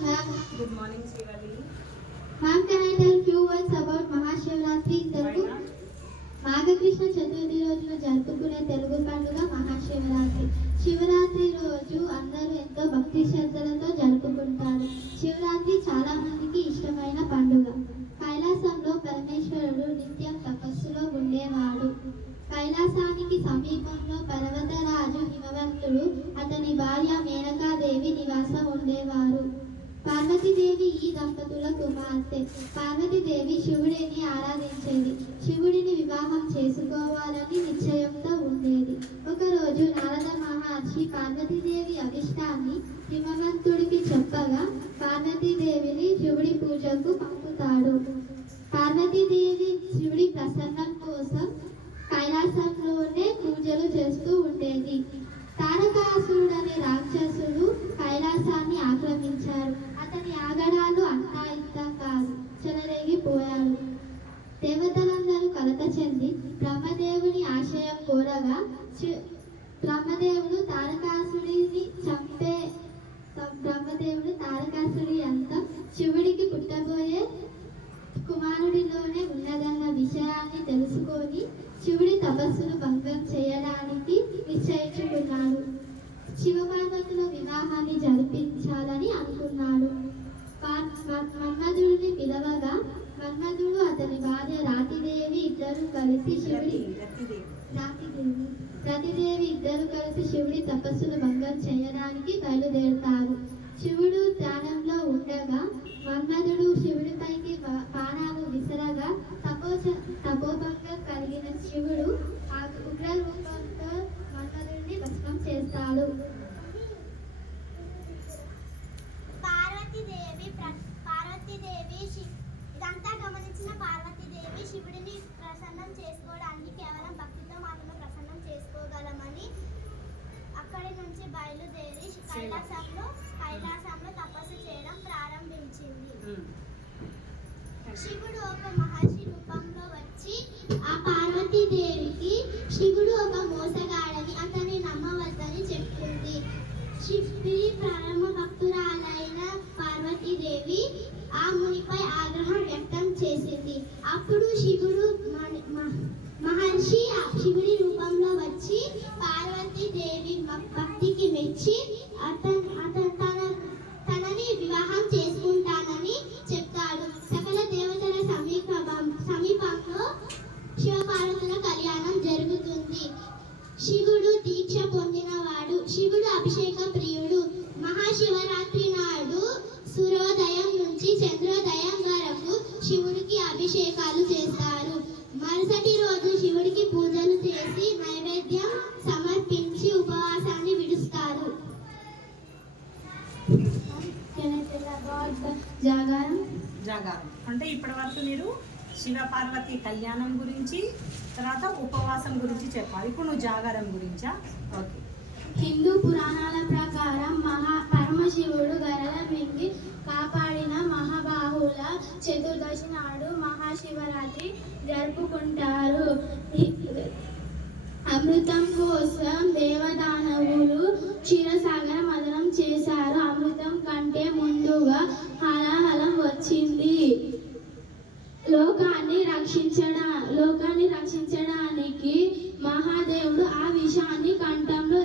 morning, ma'am. Good morning, Srivali. Ma'am, can I tell few words about Mahashivratri in Telugu? మాఘకృష్ణ Chaturthi రోజున జరుపుకునే తెలుగు పండుగ మహాశివరాత్రి. శివరాత్రి రోజు అందరూ ఎంతో భక్తి శ్రద్ధలతో జరుపుకుంటారు. శివరాత్రి చాలా మందికి ఇష్టమైన పండుగ. కైలాసంలో పరమేశ్వరుడు నిత్యం తపస్సులో ఉండేవాడు. కైలాసానికి సమీపంలో పర్వతరాజు హిమవంతుడు అతని భార్య మేనకాదేవి నివాసం ఉండేవారు. పార్వతీదేవి ఈ దంపతుల కుమార్తె. పార్వతీదేవి శివుడిని ఆరాధించేది. శివుడిని వివాహం చేసుకోవాలని నిశ్చయంతో ఉండేది. ఒకరోజు నారద మహర్షి పార్వతీదేవి అభిష్టాన్ని హిమవంతుడికి చెప్పగా పార్వతీదేవిని శివుడి పూజకు పంపుతాడు. పార్వతీదేవి శివుడి ప్రసన్నం కోసం కైలాసంలోనే పూజలు చేస్తూ ఉండేది. తారకాసురుడనే రాక్షసుడు కైలాసాన్ని ఆక్రమించారు. అతని ఆగడాలు అంతా ఇంత కాదు, చెలరేగిపోయారు. దేవతలందరూ కలత చెంది బ్రహ్మదేవుని ఆశయం కోరగా బ్రహ్మదేవుడు తారకాసుడి అంతా శివుడికి పుట్టబోయే కుమారుడిలోనే ఉన్నదన్న విషయాన్ని తెలుసుకొని శివుడి తపస్సును భంగం చేయడానికి నిశ్చయించుకున్నాడు. శివపార్వతుల వివాహాన్ని జరిపించాలని అనుకున్నాడు. మన్మధుడిని పిలవగా మన్మధుడు అతని భార్య రతిదేవి ఇద్దరు కలిసి శివుడి తపస్సును భంగం చేయడానికి బయలుదేరుతారు. శివుడు ధ్యానంలో ఉండగా మన్మధుడు శివుడిపైకి బాణాలు విసరగా తపోభంగం కలిగిన శివుడు ఆ ఉగ్ర రూపంతో మన్మధుడిని భస్మం చేస్తాడు. ఇదంతా గమనించిన పార్వతీదేవి శివుడిని ప్రసన్నం చేసుకోవడానికి కేవలం భక్తితో మాత్రమే ప్రసన్నం చేసుకోగలమని అక్కడి నుంచి బయలుదేరి కైలాసంలో తపస్సు చేయడం ప్రారంభించింది. శివుడు ఒక మహర్షి రూపంలో వచ్చి ఆ పార్వతీదేవికి శివుడు ఒక మోసగాడని అతన్ని నమ్మవద్దని చెప్తుంది. శివుడి పరమ భక్తురాలైన పార్వతీదేవి ఆ మునిపై ఆగ్రహం వ్యక్తం చేసింది. అప్పుడు శివుడు మహర్షి శివుడి రూపంలో వచ్చి పార్వతీదేవి భక్తికి మెచ్చి తనని వివాహం చేసుకుంటానని చెప్తాడు. సకల దేవతల సమీపంలో శివపార్వతుల కళ్యాణం జరుగుతుంది. శివుడు దీక్ష పొందినవాడు. శివుడు అభిషేక ప్రియుడు. మహాశివరాత్రి నాడు సూర్యోదయం నుంచి చంద్రోదయం వరకు శివుడికి అభిషేకాలు చేస్తారు. మరుసటి రోజు శివుడికి పూజలు చేసి నైవేద్యం సమర్పించి ఉపవాసాన్ని విడుస్తారు. జాగారం అంటే ఇప్పటి వరకు మీరు శివ పార్వతి కళ్యాణం గురించి, తర్వాత ఉపవాసం గురించి చెప్పాలి. ఇప్పుడు నువ్వు జాగారం గురించా? ఓకే. హిందూ పురాణాల ప్రకారం పరమశివుడు గరళ మింగి కాపాడిన మహాబాహుల చతుర్దశి నాడు మహాశివరాత్రి జరుపుకుంటారు. అమృతం కోసం దేవదానవులు క్షీరసాగర మదనం చేశారు. అమృతం కంటే ముందుగా హలాహలం వచ్చింది. లోకాన్ని రక్షించడానికి మహాదేవుడు ఆ విషాన్ని కంఠంలో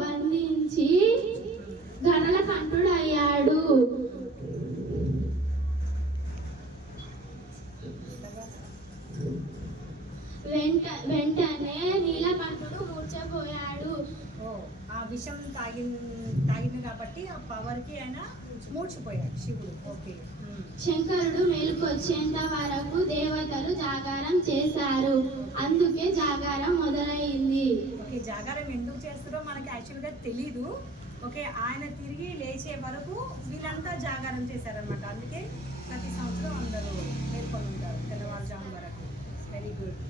బంధించి గరళ కంఠుడయ్యాడు. వెంటనే నీలకంఠుడు మూర్చపోయాడు. ఆ విషం తాగింది కాబట్టి ఆ పవర్కి ఆయన మూర్చిపోయాడు శివుడు. ఓకే. శంకరుడు మేలుకొచ్చేంత వరకు దేవతలు జాగారం చేశారు. అందుకే జాగారం మొదలైంది. ఓకే, జాగారం ఎందుకు చేస్తారో మనకి యాక్చువల్గా తెలీదు. ఓకే, ఆయన తిరిగి లేచే వరకు వీళ్ళంతా జాగారం చేశారనమాట. అందుకే ప్రతి సంవత్సరం అందరూ మేల్కొని ఉంటారు తెల్లవారుజాము వరకు. Very good.